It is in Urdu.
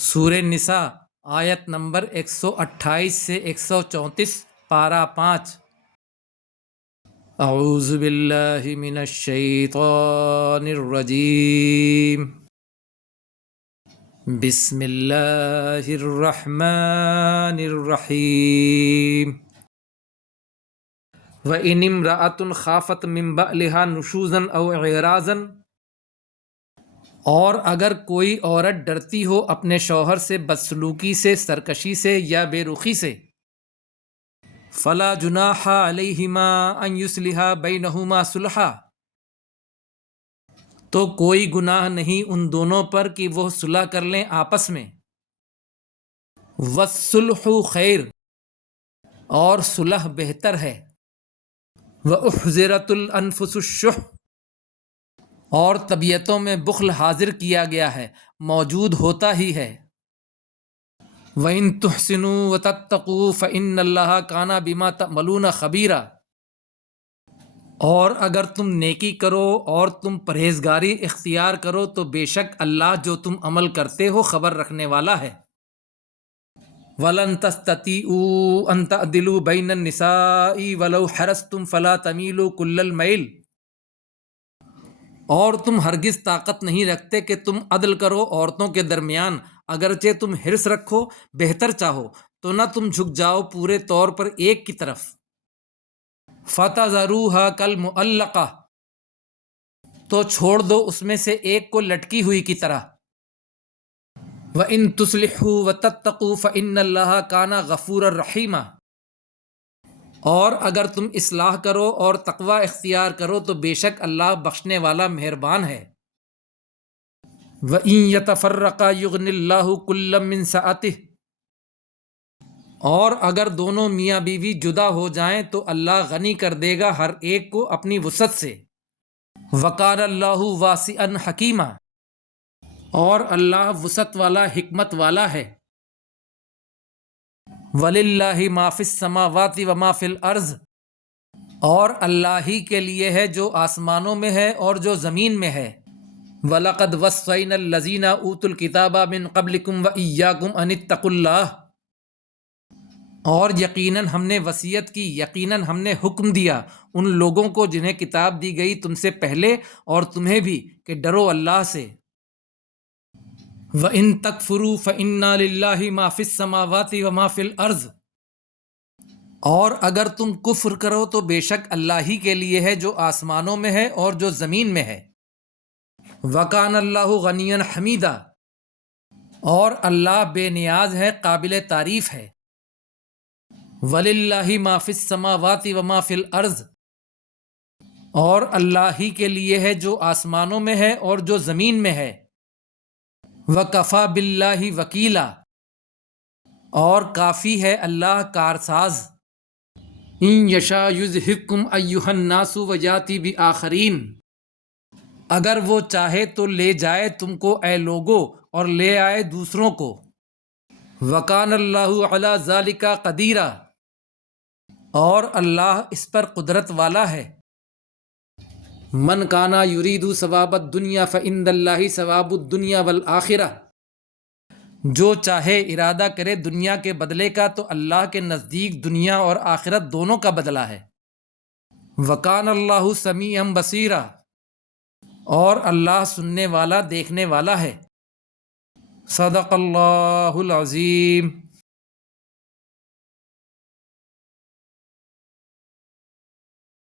سورہ نساء آیت نمبر 128 سے 134 پارہ 5۔ اعوذ باللہ من الشیطان الرجیم، بسم اللہ الرحمن الرحیم۔ وَإِنِ امْرَأَةٌ خَافَتْ مِنْ بَعْلِهَا نُشُوزًا أَوْ إِعْرَاضًا، اور اگر کوئی عورت ڈرتی ہو اپنے شوہر سے بدسلوکی سے، سرکشی سے یا بے رخی سے، فَلَا جُنَاحَ عَلَيْهِمَا أَنْ يُصْلِحَا بَيْنَهُمَا صُلْحًا، تو کوئی گناہ نہیں ان دونوں پر کہ وہ صلح کر لیں آپس میں۔ وَالصُّلْحُ خیر، اور صلح بہتر ہے۔ وَأُحْضِرَتِ الْأَنفُسُ الشُّحَّ، اور طبیعتوں میں بخل حاضر کیا گیا ہے، موجود ہوتا ہی ہے۔ وَإِن تُحْسِنُوا وَتَتَّقُوا فَإِنَّ اللَّهَ كَانَ بِمَا تَعْمَلُونَ خَبِيرًا، اور اگر تم نیکی کرو اور تم پرہیزگاری اختیار کرو تو بے شک اللہ جو تم عمل کرتے ہو خبر رکھنے والا ہے۔ وَلَن تَسْتَطِيعُوا أَن تَعْدِلُوا بَيْنَ النِّسَاءِ وَلَوْ حَرَصْتُمْ فَلَا تَمِيلُوا كُلَّ الْمَيْلِ، اور تم ہرگز طاقت نہیں رکھتے کہ تم عدل کرو عورتوں کے درمیان، اگرچہ تم حرص رکھو، بہتر چاہو، تو نہ تم جھک جاؤ پورے طور پر ایک کی طرف۔ فَتَذَرُوهَا كَالْمُعَلَّقَةِ، تو چھوڑ دو اس میں سے ایک کو لٹکی ہوئی کی طرح۔ وَإِن تُصْلِحُوا وَتَتَّقُوا فَإِنَّ اللَّهَ كَانَ غَفُورًا رَحِيمًا، اور اگر تم اصلاح کرو اور تقوی اختیار کرو تو بے شک اللہ بخشنے والا مہربان ہے۔ وَإِن يَتَفَرَّقَا يُغْنِ اللَّهُ كُلًّا مِّن سَعَتِهِ، اور اگر دونوں میاں بیوی جدا ہو جائیں تو اللہ غنی کر دے گا ہر ایک کو اپنی وسعت سے۔ وَكَانَ اللَّهُ وَاسِعًا حَكِيمًا، اور اللہ وسعت والا، حکمت والا ہے۔ وَلِلَّهِ مَا فِي السَّمَاوَاتِ وَمَا فِي الْأَرْضِ، اور اللہ ہی کے لیے ہے جو آسمانوں میں ہے اور جو زمین میں ہے۔ وَلَقَدْ وَصَّيْنَا الَّذِينَ أُوتُوا الْكِتَابَ مِن قَبْلِكُمْ وَإِيَّاكُمْ أَنِ اتَّقُوا اللَّهَ، اور یقیناً ہم نے وصیت کی، یقیناً ہم نے حکم دیا ان لوگوں کو جنہیں کتاب دی گئی تم سے پہلے اور تمہیں بھی کہ ڈرو اللہ سے۔ وَإِن تَكْفُرُوا فَإِنَّ لِلَّهِ مَا فِي السَّمَاوَاتِ وَمَا فِي الْأَرْضِ، اور اگر تم کفر کرو تو بے شک اللہ ہی کے لیے ہے جو آسمانوں میں ہے اور جو زمین میں ہے۔ وَكَانَ اللَّهُ غَنِيًّا حَمِيدًا، اور اللہ بے نیاز ہے، قابل تعریف ہے۔ وَلِلَّهِ مَا فِي السَّمَاوَاتِ وَمَا فِي الْأَرْضِ، اور اللہ ہی کے لیے ہے جو آسمانوں میں ہے اور جو زمین میں ہے۔ وَكَفَى بِاللَّهِ وَكِيلًا، اور کافی ہے اللہ کارساز۔ إِن يَشَاء يُذْهِبْكُمْ أَيُّهَا النَّاسُ وَيَأْتِ بِآخَرِينَ، اگر وہ چاہے تو لے جائے تم کو اے لوگو اور لے آئے دوسروں کو۔ وَكَانَ اللَّهُ عَلَى ذَلِكَ قَدِيرًا، اور اللہ اس پر قدرت والا ہے۔ مَنْ كَانَ يُرِيدُ ثَوَابَ الدُّنْيَا فَإِنَّ اللَّهِ ثَوَابُ الدُّنْيَا وَالْآخِرَةِ، جو چاہے ارادہ کرے دنیا کے بدلے کا تو اللہ کے نزدیک دنیا اور آخرت دونوں کا بدلہ ہے۔ وَكَانَ اللَّهُ سَمِيعًا بَصِيرًا، اور اللہ سننے والا، دیکھنے والا ہے۔ صدق اللہ العظیم۔